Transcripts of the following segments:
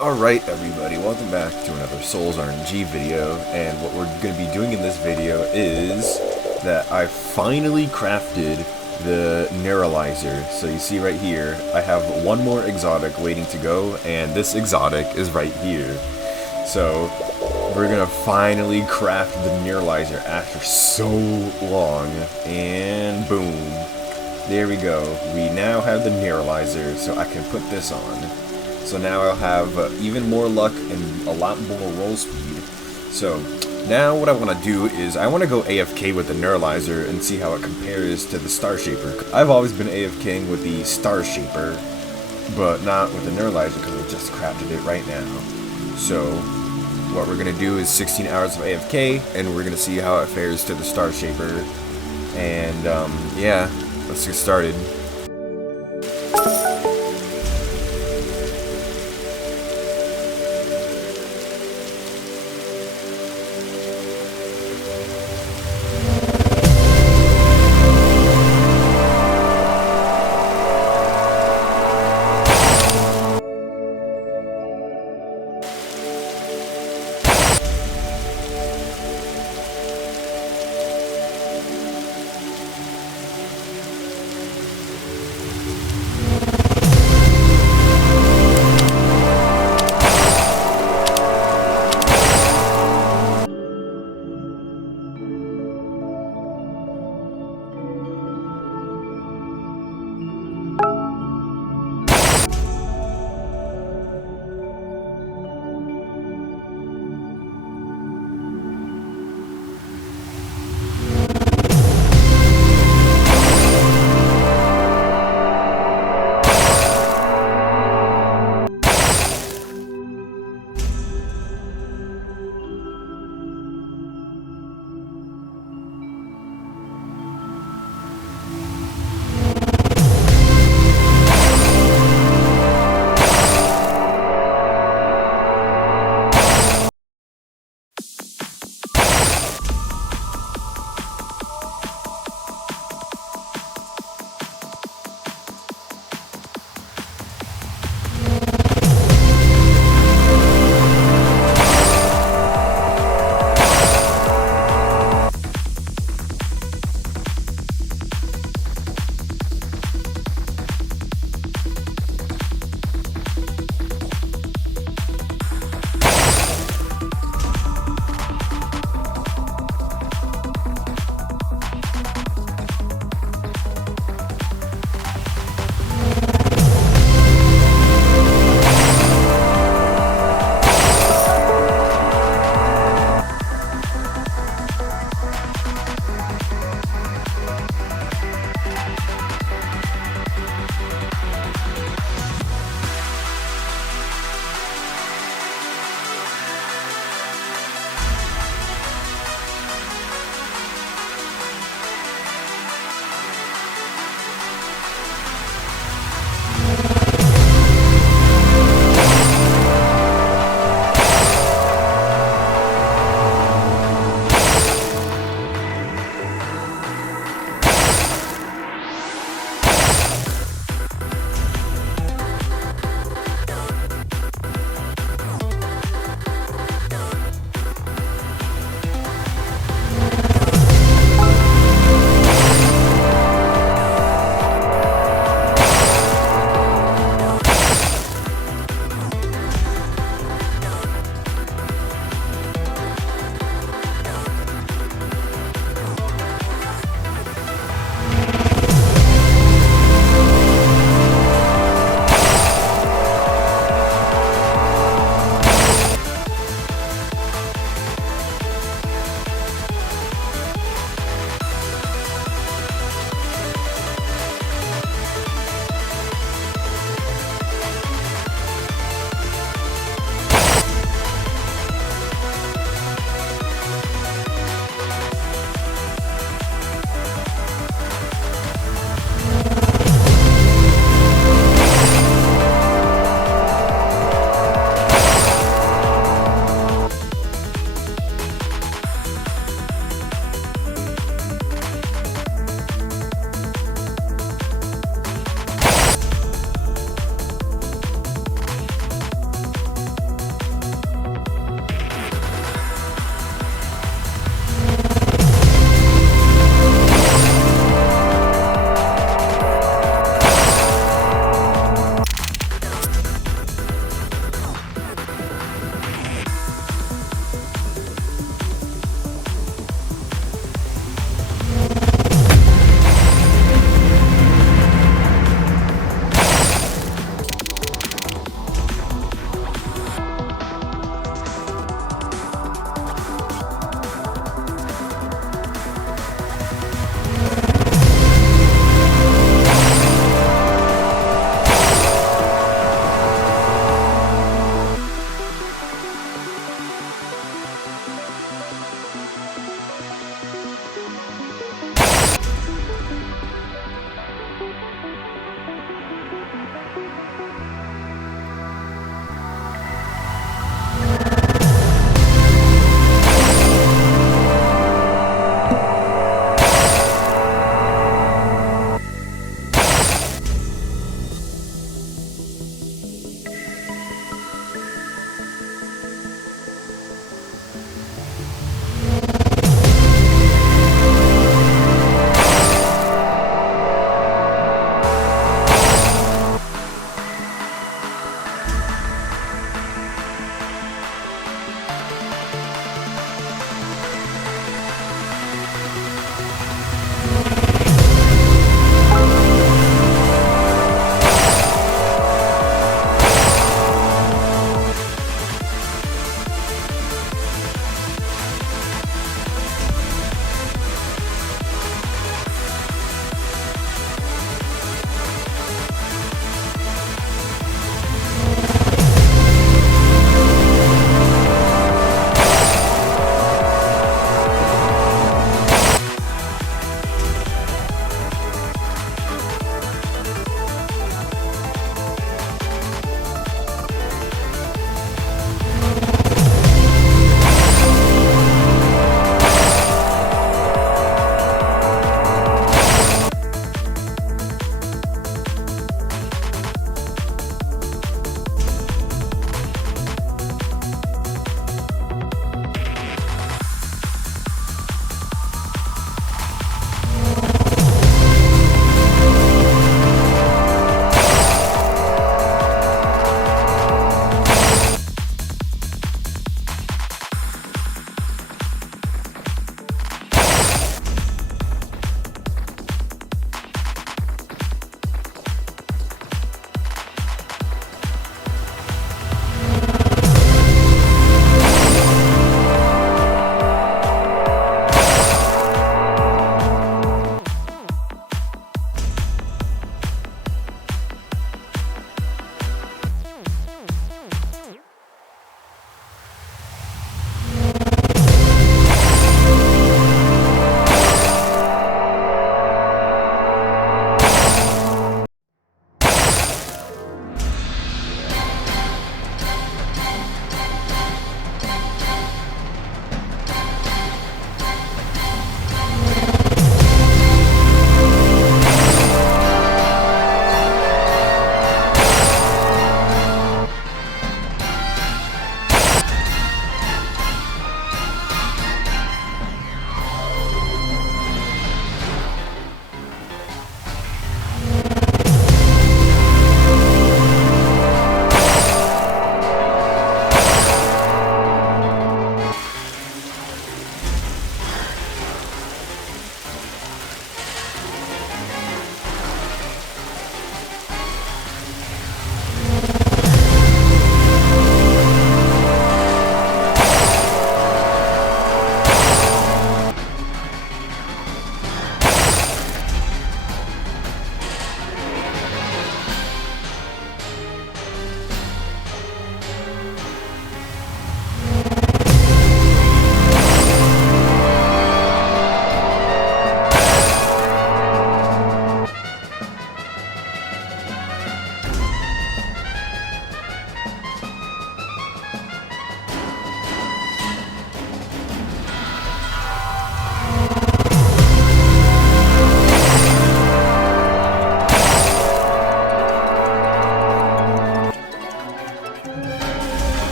Alright everybody, welcome back to another Sol RNG video, and what we're going to be doing in this video is that I finally crafted the Neuralyzer. So you see right here, I have one more exotic waiting to go, and this exotic is right here. So we're going to finally craft the Neuralyzer after so long, and boom. There we go, we now have the Neuralyzer, so I can put this on. So now I'll have even more luck and a lot more roll speed. So now what I want to do is I want to go AFK with the Neuralyzer and see how it compares to the Star Shaper. I've always been AFKing with the Star Shaper, but not with the Neuralyzer because I just crafted it right now. So what we're going to do is 16 hours of AFK, and we're going to see how it fares to the Star Shaper. And yeah, let's get started.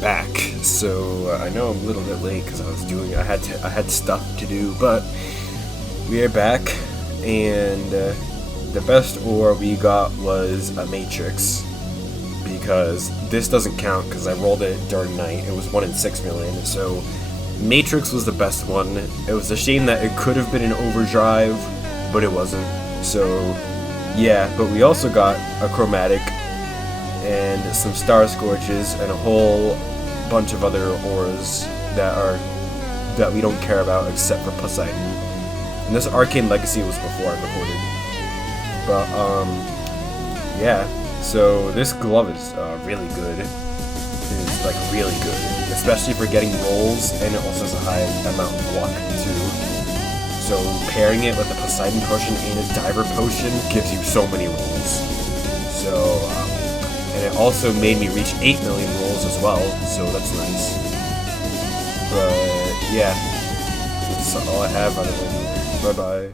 back. So I know I'm a little bit late because I had stuff to do, but we are back, and the best ore we got was a matrix, because this doesn't count because I rolled it during night. It was 1 in 6 million, so matrix was the best one. It was a shame that it could have been an overdrive, but it wasn't. So yeah, but we also got a chromatic and some star scorches and a whole bunch of other ores that we don't care about except for Poseidon. And this Arcane Legacy was before I recorded. But yeah, so this glove is really good. It's like really good, especially for getting rolls, and it also has a high amount of luck too. So pairing it with a Poseidon potion and a diver potion gives you so many rolls. So and it also made me reach 8 million rolls as well, so that's nice. But yeah, that's all I have other than bye bye.